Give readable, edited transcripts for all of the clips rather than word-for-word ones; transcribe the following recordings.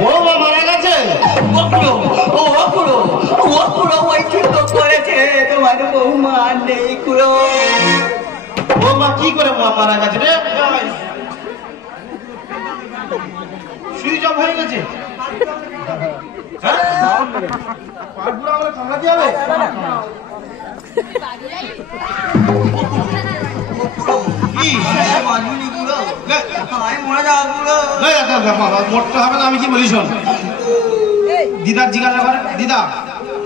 বৌমা মারা গেছে। তোমার বৌমা নেই কুড়ো। বৌমা কি করে মারা গেছে রে? সুইচ অফ হয়ে গেছে। মরতে হবে না, আমি কি বলি শোন, দিদার জিজ্ঞাসা করে, দিদা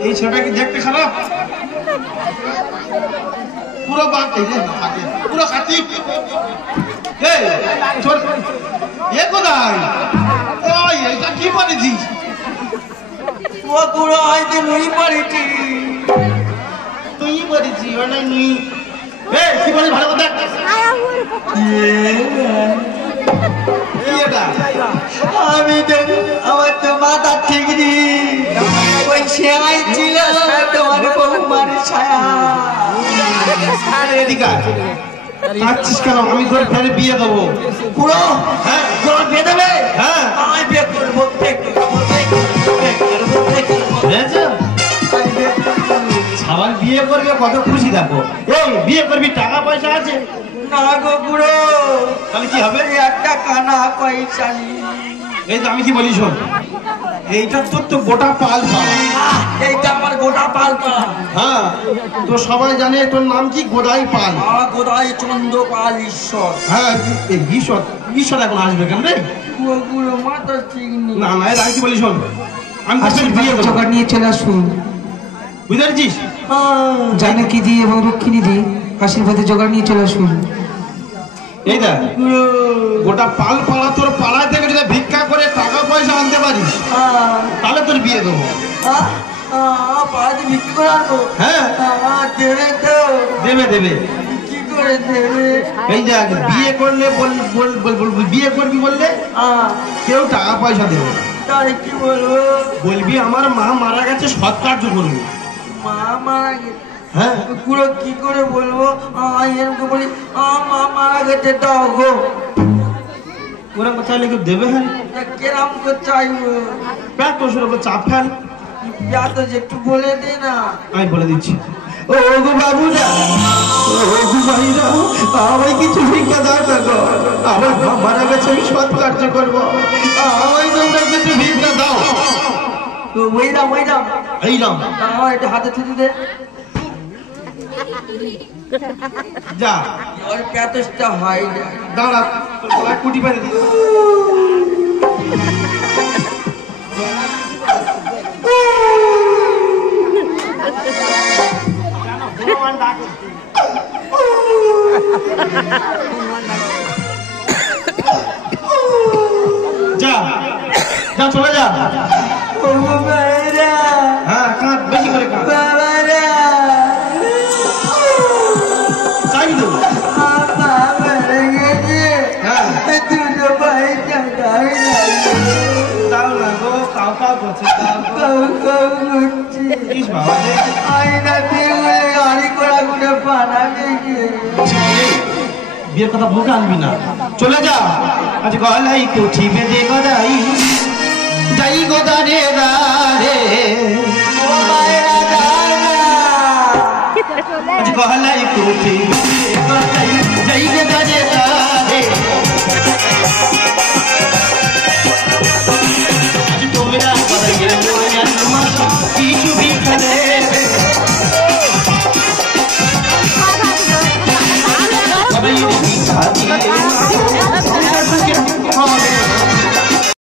এই ছেলেটা কি দেখতে খারাপ? পুরো বাদ পুরো খাতি কোথায়? এইটা কি পড়েছিস? পুরো হয়তো নুই পড়েছি। তুই পড়েছি ওটা নুই। কি বলি ভালো কথা? আমি আমার তো মাথা ঠিক নেই, ওই শেয়াই ছিল তোমার বৌমার ছায়া। কাঁদছিস কেন? আমি তোর ফেরে বিয়ে দেবো। পুরো তোর বিয়ে দেবে? হ্যাঁ আমি বিয়ে করবো। সবাই বিয়ে করবে, কত খুশি দেখো। এই বিয়ে করবি, টাকা পয়সা আছে? না গো বুড়ো। তাহলে কি হবে? একটা কানা পয়সা নেই। এই তো আমি কি বলি শোন, এইটা তোর তো গোটা পাল পাল। এইটা আমার গোটা পাল পাল। হ্যাঁ তো সবাই জানে তোর নাম কি? গোদাই পাল। গোদাই চন্দ্র পাল ঈশ্বর। হ্যাঁ ঈশ্বর। ঈশ্বর এখন আসবে কেন রে? বুড়ো মাথা ঠিক নেই। না না আমি কি বলি শোন, আমি বিয়ে জোগাড় নিয়ে চলে আসুন, বুঝতে পেরেছিস? জানকী দি এবং রক্ষিণী দি আশীর্বাদে জোগাড় নিয়ে চলে আসুন। এই দেখ গোটা পাল পাড়া, তোর পাড়া থেকে যদি ভিক্ষা করে টাকা পয়সা আনতে পারিস তাহলে তোর বিয়ে দেবো। হ্যাঁ দেবে দেবে। কি করে দেবে? এই দেখ বিয়ে করলে বিয়ে করবি বললে কেউ টাকা পয়সা দেবে। তাই কি বলবো? বলবি আমার মা মারা গেছে, সৎ কার্য করবি। মা মারা গেছে? হ্যাঁ পুরো কি করে বলবো? এরকম বলি মা মারা গেছে দাও গো। ওরা চাইলে কেউ দেবে? হ্যাঁ কেরাম করে চাইবো? প্যাট ওষুধ ওপর চাপ ফেল। একটু বলে দে না। আমি বলে দিচ্ছি। ও গো বাবুরা, ও গো ভাইরা, আমায় কিছু ভিক্ষা দাও না গো। আমার মা মারা গেছে, আমি সৎ কার্য করবো, আমায় তোমরা কিছু ভিক্ষা দাও। এটা হাতে ছুটি দে। যা ওর প্যাতসটা হয়। দাঁড়া কুটি পেরে দি। যা যা চলে যা। হ্যাঁ কাঁদ, বেশি করে কাঁদ। চাই তো দাও না গো, কাউ কাউ করছে। বিয়ের কথা বলতে আনবি না, চলে যা। আজ গলাই কুঠি বেঁধে গদাই যাই গোদারে দারে, আজ গলাই কুঠি গদাই যাই গোদারে দারে। আজ তোমরা গদাইয়ের মনের মাঝে কিছু ভিক্ষা দেবে। সবাই ভিক্ষা দিয়ে